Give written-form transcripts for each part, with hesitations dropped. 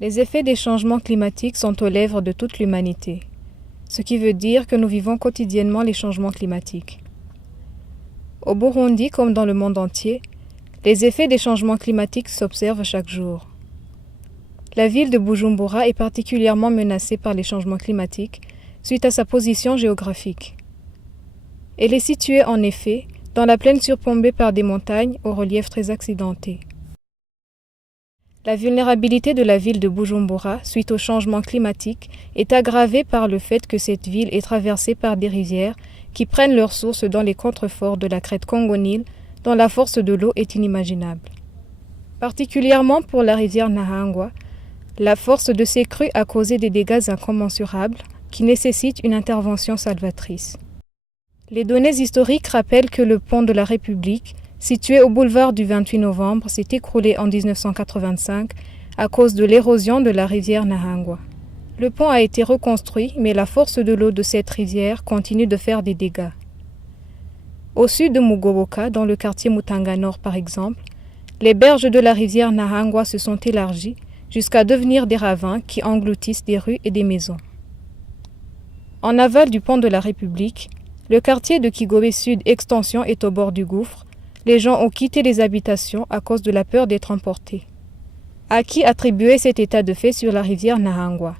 Les effets des changements climatiques sont aux lèvres de toute l'humanité, ce qui veut dire que nous vivons quotidiennement les changements climatiques. Au Burundi, comme dans le monde entier, les effets des changements climatiques s'observent chaque jour. La ville de Bujumbura est particulièrement menacée par les changements climatiques suite à sa position géographique. Elle est située en effet dans la plaine surplombée par des montagnes au relief très accidenté. La vulnérabilité de la ville de Bujumbura suite au changement climatique est aggravée par le fait que cette ville est traversée par des rivières qui prennent leur source dans les contreforts de la crête Congo-Nil, dont la force de l'eau est inimaginable. Particulièrement pour la rivière Nahangwa, la force de ces crues a causé des dégâts incommensurables qui nécessitent une intervention salvatrice. Les données historiques rappellent que le pont de la République, situé au boulevard du 28 novembre, s'est écroulé en 1985 à cause de l'érosion de la rivière Nahangwa. Le pont a été reconstruit, mais la force de l'eau de cette rivière continue de faire des dégâts. Au sud de Mugoboka, dans le quartier Mutanga Nord par exemple, les berges de la rivière Nahangwa se sont élargies jusqu'à devenir des ravins qui engloutissent des rues et des maisons. En aval du pont de la République, le quartier de Kigobe Sud Extension est au bord du gouffre. Les gens ont quitté les habitations à cause de la peur d'être emportés. À qui attribuer cet état de fait sur la rivière Nahangwa?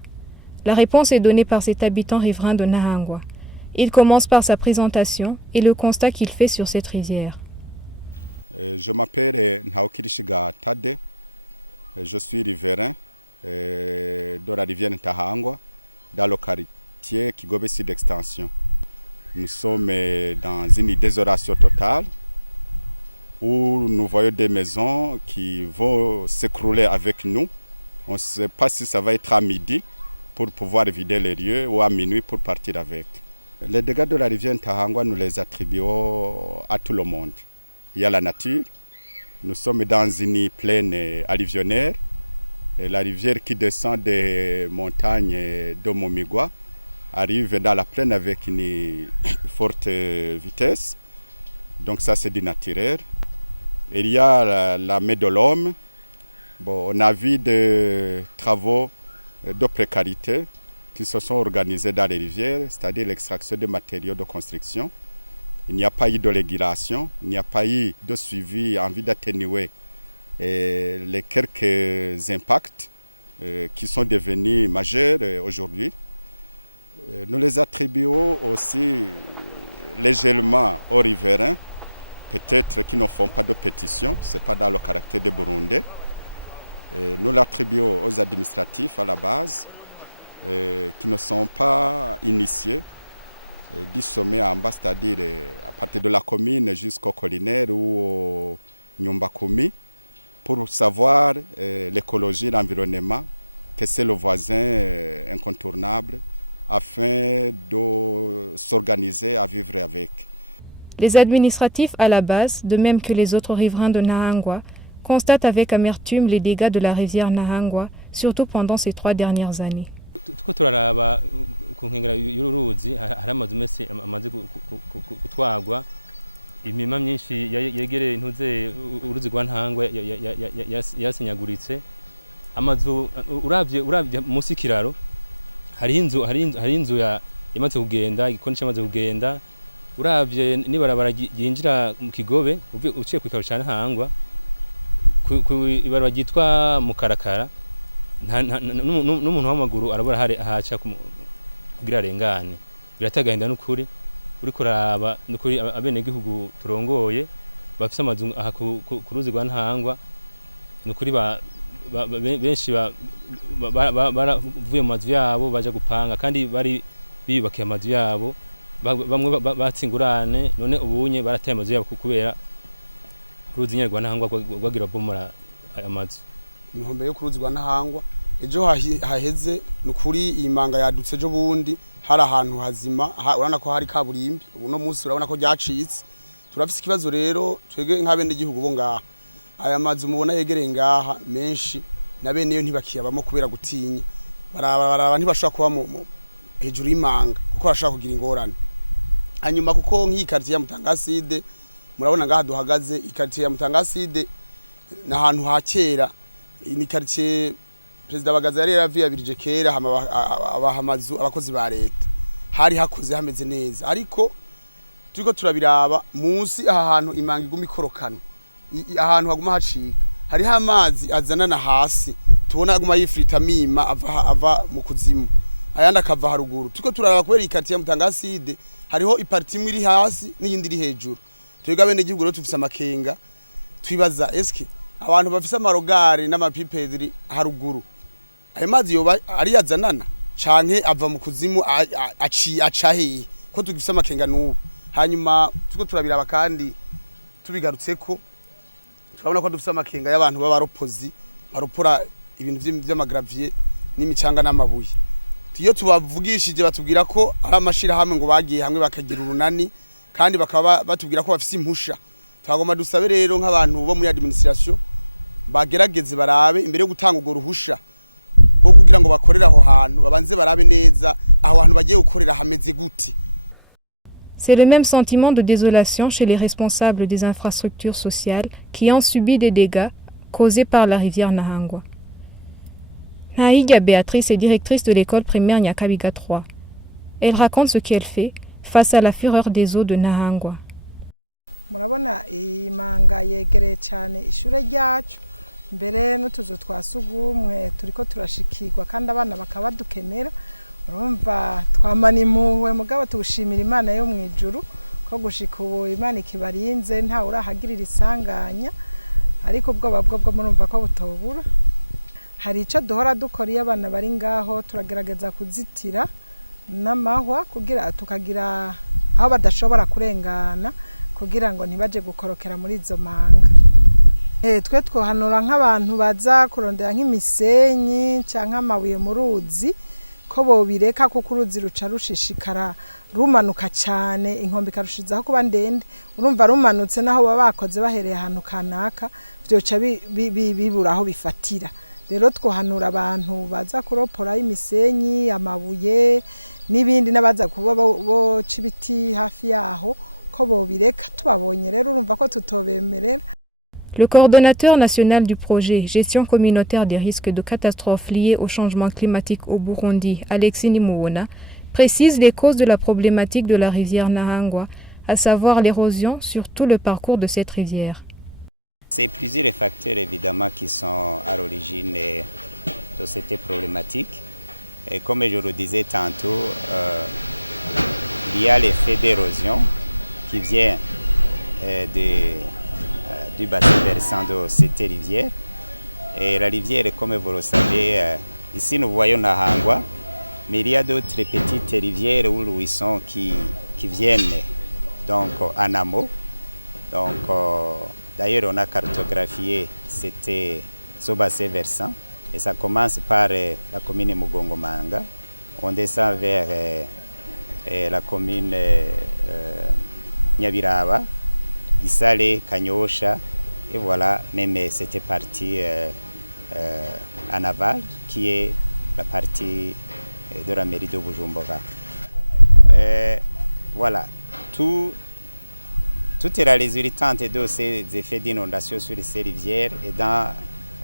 La réponse est donnée par cet habitant riverain de Nahangwa. Il commence par sa présentation et le constat qu'il fait sur cette rivière. Je m'appelle Nhaokirishiga Tade. Je suis riverain de la rivière Nahangwa, dans le quartier Kigobe Sud Extension. Nous sommes dans une désolation totale où nous voyons des maisons qui vont s'écrouler avec nous. On ne sait pas si ça va être à midi pour pouvoir vider les lieux ou à minuit pour partir avec. Les dégâts de la rivière Nahangwa, nous les attribuons à tout le monde. Il y a la nature. Nous sommes dans une plaine alluvionnaire. Et la rivière qui descend des montagnes de Momigwa arrive dans la plaine avec une forte vitesse. Donc ça, c'est du naturel. Il y a la main de l'homme. Bon, on a vu des travaux de précarité qui se sont organisés dans les rivières, c'est-à-dire l'extraction des matériaux de construction. Il n'y a pas eu de régulation, il n'y a pas eu de suivi en vue d'atténuer les quelques impacts qui sont devenus majeurs aujourd'hui. Nous les attribuons aussi légèrement aux riverains, peut-être qui ne font pas de pétition, ce n'est pas dans le caractère des Burundais. Nous l'attribuons aux administratifs à la base, qui ne sont pas initiés du sommet en bas, c'est-à-dire à partir de la commune jusqu'au collinaire ou au Nyumbakumi, pour savoir l'écologie, l'environnement, que c'est le voisin incontournable, afin de s'organiser à vivre avec. Les administratifs à la base, de même que les autres riverains de Nahangwa, constatent avec amertume les dégâts de la rivière Nahangwa, surtout pendant ces 3 dernières années. Tuko turaraba ku nkengera y'uruzi hari amazu menshi amaze gutwagwa, imirima myinshi yegereye intuze uruzi rwa Ntahangwa yasenyaguritse. Amazu uravye munsi y'ikiraro hari inzu yamaze kugenda, igikoni cyamaze kugenda. Uravye nibarabara yinjira mu Kigobe uciye ku ikaro ca Ntahangwa ku ibarabara ryitwa Mukarakara, n'umuntu w'amaguru arabura hari ahaca kugira arengane. Biratagahinda n'ukuri uri kuraba n'ukuri abene gihugu turongoye bafise amazu aha ku ruzi rwa Ntahangwa. N'ukuri benshi baravuye mu mazu yabo baje gupanga, kandi bari biyubakiye amazu yabo. Bamwe batsingurane, none ubunye barataye amazu yabo kubera uruzi nyene rwa Ntahangwa rwagira bomora amazu. Inkombe yo kuruzi rwa Ntahangwa ejo haheze n'ukuri imanga yadutse ejo bundi hari ahantu hazima, urabona ko hari kaburimbi. Ubu no munsi urabona ko ryacitse. Turafise ikibazo rero twege nk'abende gihugu bo ngaha. Aya mazu mubona yegereye ngaha menshi na bene yo ntibakiyabamo kubera gutinya. Baraba ntibashaka kuba mu hejuru y'imanga kuko bashaka kugira ingorane. Hanyuma kuko nk'iyi quartier ya Mutangaside murabona ngaha duhagaze, ikartier ya Mutangaside na ahantu ha kera, ni quartier Perezida Bagaza yari yaraviyabirije kera abahamazu abakozi ba leta hari hakoze hameze neza ariko turiko turabiraba munsi aha hantu imanga iguma ikorokana ahantu haguma hacika hariho amazi azanana hasi tubona aguma yifrita mima ava mu kuzimu ayandi akava haruguru turiko turaraba kubera ikati ya Mutangaside hariho iparti imwe iri hasi n'iyindi iri hejuru twebwe abene gihugu rero tufise amakenga twibaza eske abantu bafise amarogari n'amapipedri haruguru ayo mazi yoba ari yazanana canke ava mu kuzimu acahe ko tugifise amakenga n'ubu hanyuma tuko turabiraba kandi tubigarutseko turabona ko dufise amakenga y'abantu b'abaropozi baropora ibintu vy'amagravier n'imicanga n'amabuye iyo tubavugishije batubwira ko ari amashira hamwe ngo bagiye hamwe bakagira urunani kandi bakaba batubwira ko bafise impusha twagomba dusabe rero nk'abantu bo muri administration bagerageze barabe imbere yo gutanga ugo ruhusha ko kugira ngo bakorera aho hantu babanze barabe neza aho hantu bagiye gukorera hameze gute. C'est le même sentiment de désolation chez les responsables des infrastructures sociales qui ont subi des dégâts causés par la rivière Nahangwa. Nahiga Béatrice est directrice de l'école primaire Nyakabiga 3. Elle raconte ce qu'elle fait face à la fureur des eaux de Nahangwa. Murabona imanga yegereye cyane ishure ryacu mbere n'utuzu twasugumwe turiko turashikirwa kandi abana bakaba dukenera urumva twamana impuhwe mugabo tugushimira Imana yo mwijuru ko gushika ubu Imana ikibarinze nta urahagirira isanganya ariko ubwoba bwo murumva ko butobura. Hari ico duhora dukora iyo abana bari ngaho turagerageza kuzitira n'amahwa kugira tukagira aho badashobora kurengana kugira ngo ntibaje gukorokera muri izo manga. Twe twohanura nk'abantu baza kurondera nk'imisenyi canke amabuye mu ruzi ko bobireka kuko uruzi ruca rushishikara rumanuka cyane inkombe karushizaho kuba ndende urumva rumanutse naho baba bakoze bahereye ahantu kanaka byoca bibura aho bifatira. Rero twohanura abantu baza kuropora imisenyi amabuye n'ibindi n'abaza kuba bo cibiti hafi yaho ko bobireka tubabonye rero urumva ko tutobemerera. Le coordonnateur national du projet Gestion communautaire des risques de catastrophes liés au changement climatique au Burundi, Alexis Nimuona, précise les causes de la problématique de la rivière Nahangwa, à savoir l'érosion sur tout le parcours de cette rivière. C'est plusieurs facteurs évidemment qui sont à l'origine de cette problématique. Et comme je le disais tantôt, il y a l'effet d'érosion qui vient du bassin versant de cette rivière. Et la rivière, comme vous le savez, ici nous voyons Nahangwa, mais il y a d'autres petites rivières ou ruisseaux qui viennent donc en amont. Donc, d'ailleurs, on a cartographié ce bassin versant et ça commence par la commune Mugongomanga. On descend vers la commune Nyabiraba, Isale, Kanyosha, et voilà, même cette partie en aval qui est la partie de la mairie de Bujumbura. Voilà, tout est la résultante de ces effets d'inondation sur ces rivières et dans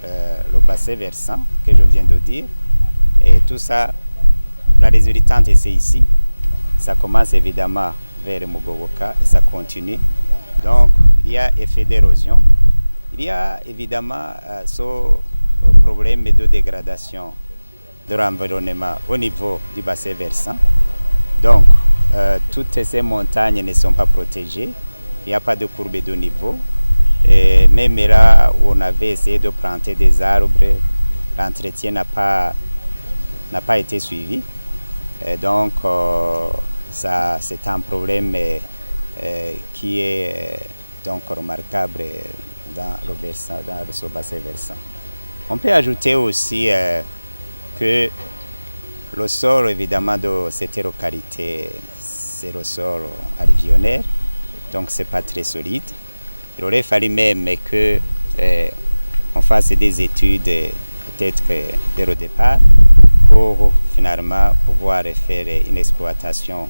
le bassin versant que je viens de dire. Et tout ça, la résultante c'est ici. Ça commence évidemment vers Mugoboka et ça continue. Donc il y a effet d'érosion. Il y a évidemment ce problème de dégradation de l'environnement au niveau du bassin versant. Donc toutes ces montagnes ne sont pas protégées. Il n'y a pas de courbe de niveau. Et même là où on avait essayé de planter des arbres, l'entretien n'a pas été suivi. Et donc, ça, c'est un problème qui est donc remarquable dans ce bassin versant. On peut ajouter aussi que le sol, évidemment, de cette localité, c'est le sol alluvionnaire. Donc c'est pas très solide. Il aurait fallu même que on fasse des études peut-être dès le départ pour finalement pouvoir faire une exploitation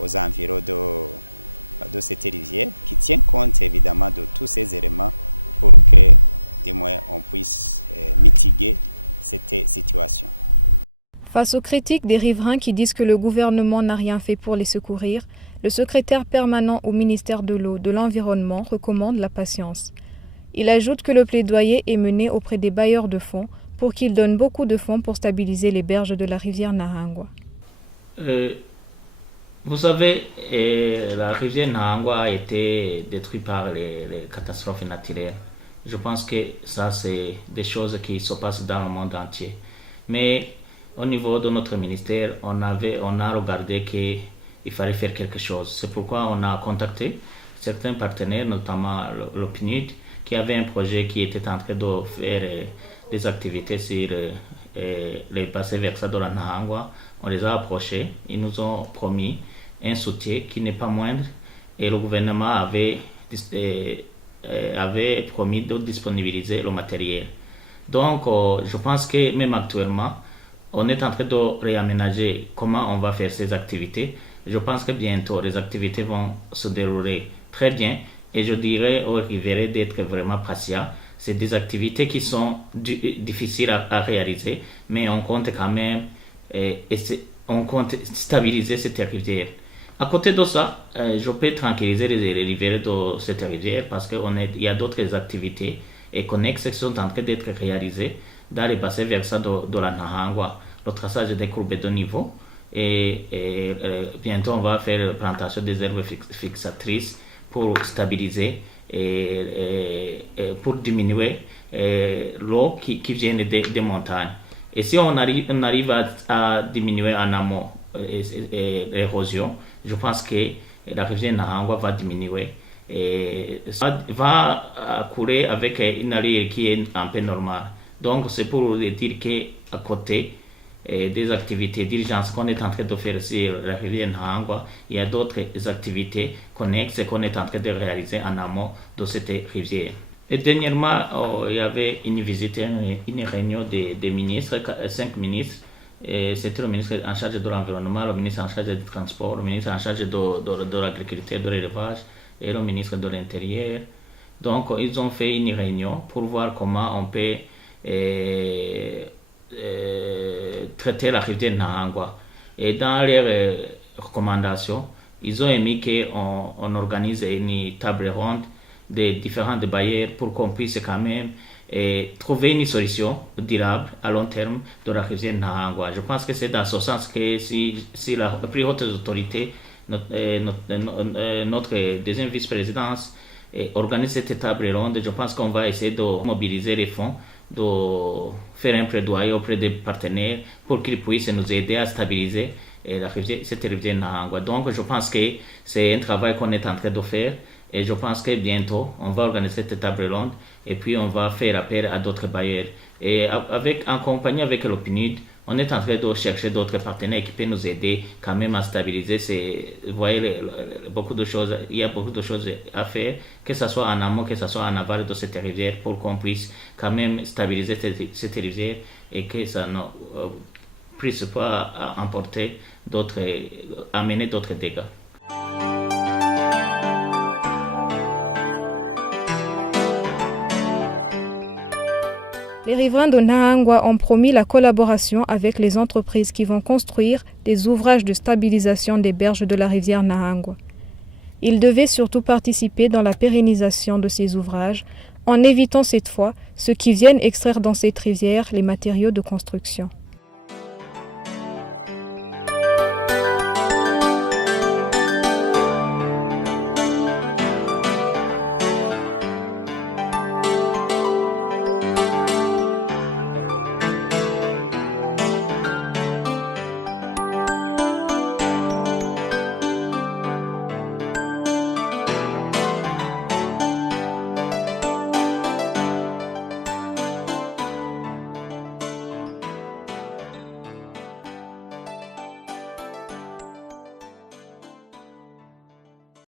aux environs de cette rivière qui tient compte évidemment de tous ces éléments pour que du moins on puisse mitiguer cette situation. Face aux critiques des riverains qui disent que le gouvernement n'a rien fait pour les secourir, le secrétaire permanent au ministère de l'Eau, de l'Environnement recommande la patience. Il ajoute que le plaidoyer est mené auprès des bailleurs de fonds pour qu'ils donnent beaucoup de fonds pour stabiliser les berges de la rivière Nahangwa. Vous savez, la rivière Nahangwa a été détruite par les catastrophes naturelles. Je pense que ça, c'est des choses qui se passent dans le monde entier. Mais au niveau de notre ministère, on a regardé qu'il fallait faire quelque chose. C'est pourquoi on a contacté certains partenaires, notamment le PNUD, qui avait un projet qui était en train de faire des activités sur les bassins versants de la Nahangwa. On les a approchés, ils nous ont promis un soutien qui n'est pas moindre et le gouvernement avait promis de disponibiliser le matériel. Donc je pense que même actuellement, on est en train de réaménager comment on va faire ces activités. Je pense que bientôt les activités vont se dérouler très bien et je dirais aux riverains d'être vraiment patients. C'est des activités qui sont difficiles à réaliser, mais on compte quand même on compte stabiliser cette rivière. À côté de ça, je peux tranquilliser les riverains de cette rivière parce qu'il y a d'autres activités et connexes qui sont en train d'être réalisées dans les bassins versants de la Nahangwa, le traçage des courbes de niveau et bientôt on va faire la plantation des herbes fixatrices pour stabiliser et pour diminuer l'eau qui vient des montagnes. Et si on arrive à diminuer en amont l'érosion, je pense que la rivière Nahangwa va diminuer et ça va couler avec une allure qui est un peu normale. Donc c'est pour dire qu'à côté des activités d'urgence qu'on est en train de faire sur la rivière Nahangwa, il y a d'autres activités connexes qu'on est en train de réaliser en amont de cette rivière. Et dernièrement, il y avait une visite, une réunion des ministres, 5 ministres. C'était le ministre en charge de l'environnement, le ministre en charge du transport, le ministre en charge de l'agriculture, de l'élevage et le ministre de l'Intérieur. Donc, ils ont fait une réunion pour voir comment on peut traiter la rivière Nahangwa. Et dans leurs recommandations, ils ont émis qu'on organise une table ronde des différents bailleurs pour qu'on puisse quand même trouver une solution durable à long terme de la rivière Nahangwa. Je pense que c'est dans ce sens que si la plus haute autorité, notre deuxième vice-présidence, organise cette table ronde, je pense qu'on va essayer de mobiliser les fonds, de faire un plaidoyer auprès des partenaires pour qu'ils puissent nous aider à stabiliser cette rivière Nahangwa. Donc je pense que c'est un travail qu'on est en train de faire. Et je pense que bientôt, on va organiser cette table ronde et puis on va faire appel à d'autres bailleurs. Et en compagnie avec le PNUD, on est en train de chercher d'autres partenaires qui peuvent nous aider quand même à stabiliser. Vous voyez, il y a beaucoup de choses à faire, que ce soit en amont, que ce soit en aval de cette rivière, pour qu'on puisse quand même stabiliser cette rivière et que ça ne puisse pas amener d'autres dégâts. Les riverains de Nahangwa ont promis la collaboration avec les entreprises qui vont construire des ouvrages de stabilisation des berges de la rivière Nahangwa. Ils devaient surtout participer dans la pérennisation de ces ouvrages en évitant cette fois ceux qui viennent extraire dans cette rivière les matériaux de construction.